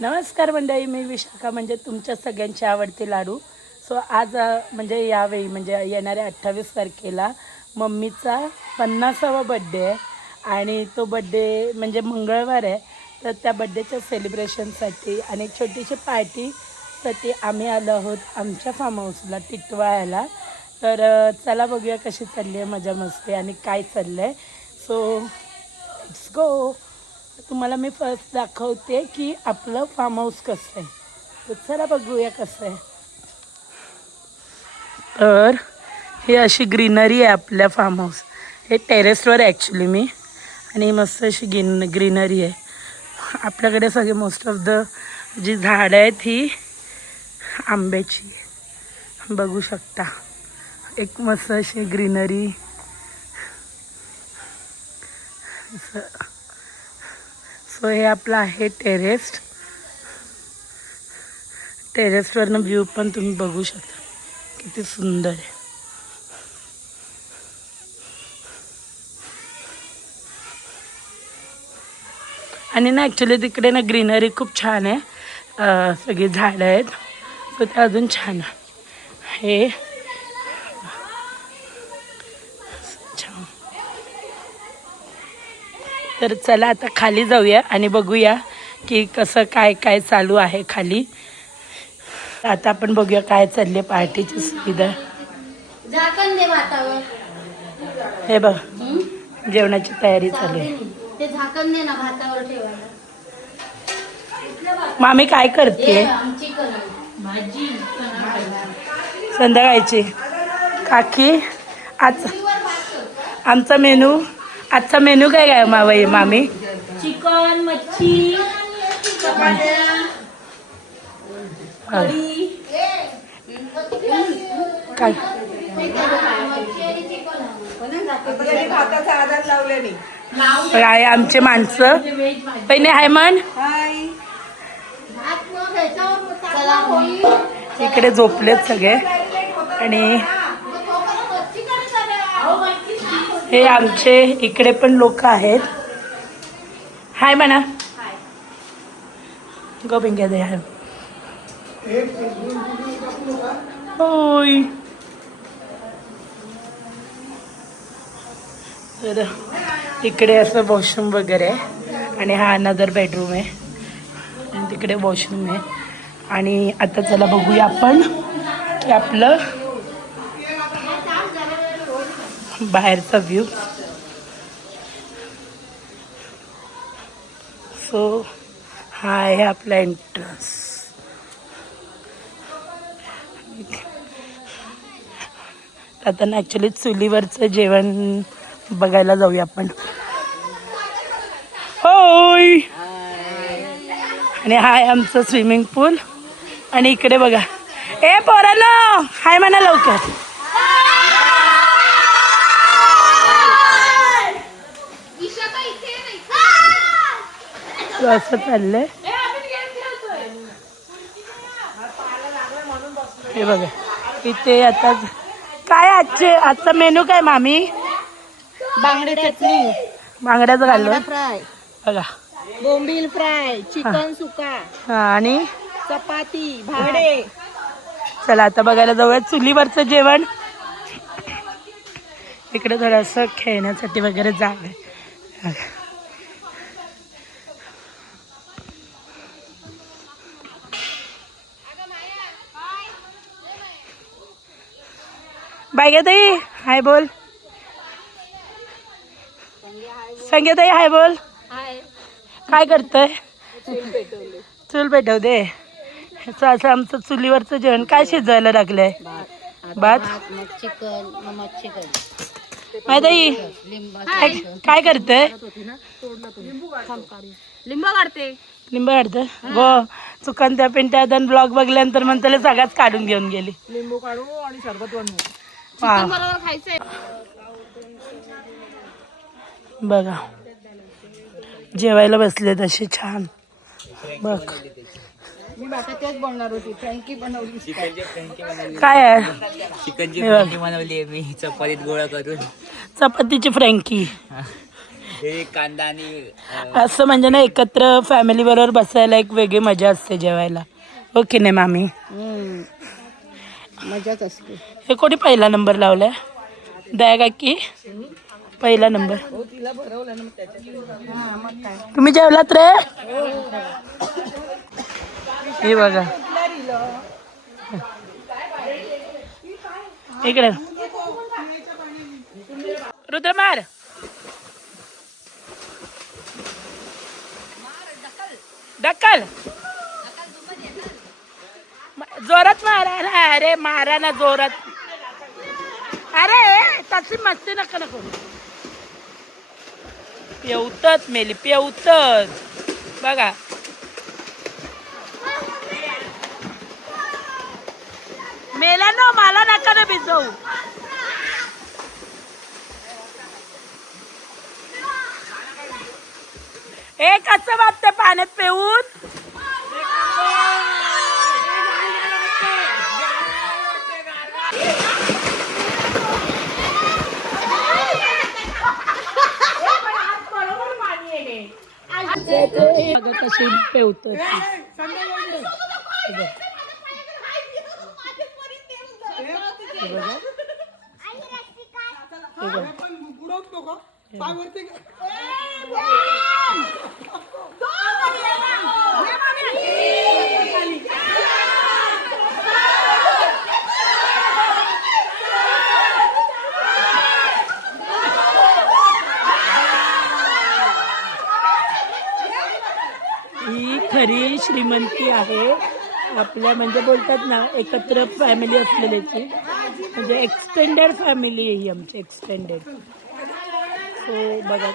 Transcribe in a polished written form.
नमस्कार मंडळी, मी विशाखा म्हणजे तुमच्या सगळ्यांची आवडते लाडू. सो आज म्हणजे यावेळी म्हणजे येणाऱ्या 28 तारखेला मम्मीचा 50वा बड्डे आहे आणि तो बड्डे म्हणजे मंगळवार आहे. तर त्या बड्डेच्या सेलिब्रेशनसाठी आणि एक छोटीशी पार्टीसाठी आम्ही आलो आहोत आमच्या फार्म हाऊसला टिटवाळ्याला. तर चला बघूया कशी चालली आहे मजा मस्ती आणि काय चाललं आहे. So let's go. तुम्हाला मी फर्स्ट दाखवते की आपलं फार्म हाऊस कसं आहे. तर चला बघूया कसं आहे. तर हे अशी ग्रीनरी आहे आपल्या फार्म हाऊस. हे टेरेसवर आहे ॲक्च्युली मी, आणि मस्त अशी ग्रीनरी आहे. आपल्याकडे सगळे मोस्ट ऑफ द जी झाडं आहेत ही आंब्याची आहे. बघू शकता एक मस्त अशी ग्रीनरी. सो हे आपलं आहे टेरेसवरनं व्ह्यू पण तुम्ही बघू शकता किती सुंदर आहे. आणि ना ॲक्च्युली तिकडे ना ग्रीनरी खूप छान आहे. सगळी झाडं आहेत तर ते अजून छान आहे. हे छान. तर चला आता खाली जाऊया आणि बघूया की कसं काय काय चालू आहे खाली. आता आपण बघूया काय चालली आहे पार्टीची सुविधा. हे बघ जेवणाची तयारी चालू आहे. ते झाकण दे ना भातावर ठेवायला. मामी काय करते? भाजी संध्याकाळची. काकी आज आजचा मेनू काय काय मामी? चिकन, मच्छी, कढी. काय काय आमचे माणसं पहिले हाय म्हण. इकडे झोपलेत सगळे आणि हे आमचे इकडे पण लोक आहेत. हाय म्हणा. गोबिंग्या दे हाय. होय. तर इकडे असं वॉशरूम वगैरे आहे आणि हा अनदर बेडरूम आहे आणि तिकडे वॉशरूम आहे. आणि आता चला बघूया आपण की आपलं बाहेरचा व्ह्यू. सो हा आहे आपला एंट्रन्स. आता ना ॲक्च्युली चुलीवरचं जेवण बघायला जाऊया आपण. होय. आणि हाय आमचं स्विमिंग पूल. आणि इकडे बघा ए पोरांनो हाय म्हणा लवकर. असं चाललंय. हे बघा इथे आता काय आजचा मेनू काय मामी? बांगडे चटणी, बांगड्याचं घालून फ्राय, बघा. बोंबील फ्राय, चिकन सुका, हा आणि चपाती, भाडे. चला आता बघायला जाऊया चुलीवरचं जेवण. इकडे थोडंसं खेळण्यासाठी वगैरे जागा आहे. बायग्याताई हाय बोल. संग्याताई हाय बोल. काय करतोय? चूल पेटव दे. ह्याचं असं आमचं चुलीवरचं जेवण. काय शिजवायला लागलंय? भात. चिकन, ताई काय करतोय? लिंबू काढते. लिंब काढतोय गो. चुकन त्या पिंट्या ब्लॉग बघल्यानंतर म्हणतो सगळ्याच काढून घेऊन गेली. लिंबू काढू आणि सरबत बनवू. हा चिकन बरोबर खायचंय. बघा जेवायला बसले तसे छान. बघ मी तेच बोलणार होती. फ्रँकी बनवली. काय आहे? चिकनची फ्रँकी बनवली आहे मी चपातीत गोळा करून. चपातीची फ्रँकी. हे कांदा आणि असं म्हणजे ना एकत्र फॅमिली बरोबर बसायला एक वेगळी मजा असते जेवायला. हो की नाही मामी? मजाच असते. हे कोणी पहिला नंबर लावलाय? दया काकी पहिला नंबर. तुम्ही जेवलात रे? हे बघा इकडे रुद्रमार ढक्कल जोरात मारा ना. अरे मारा ना जोरात. अरे तशी मस्ती नका नको. पेवतच मेली पेवतच बघा. मेला ना मला नका ना भिजवू. ए कसं वाटतं पाण्यात पेऊन? कशी पेवत ही खरी श्रीमंती आहे आपल्या. म्हणजे बोलतात ना एकत्र फॅमिली असलेल्याची. म्हणजे एक्सटेंडेड फॅमिली आहे ही आमची एक्सटेंडेड. सो बघा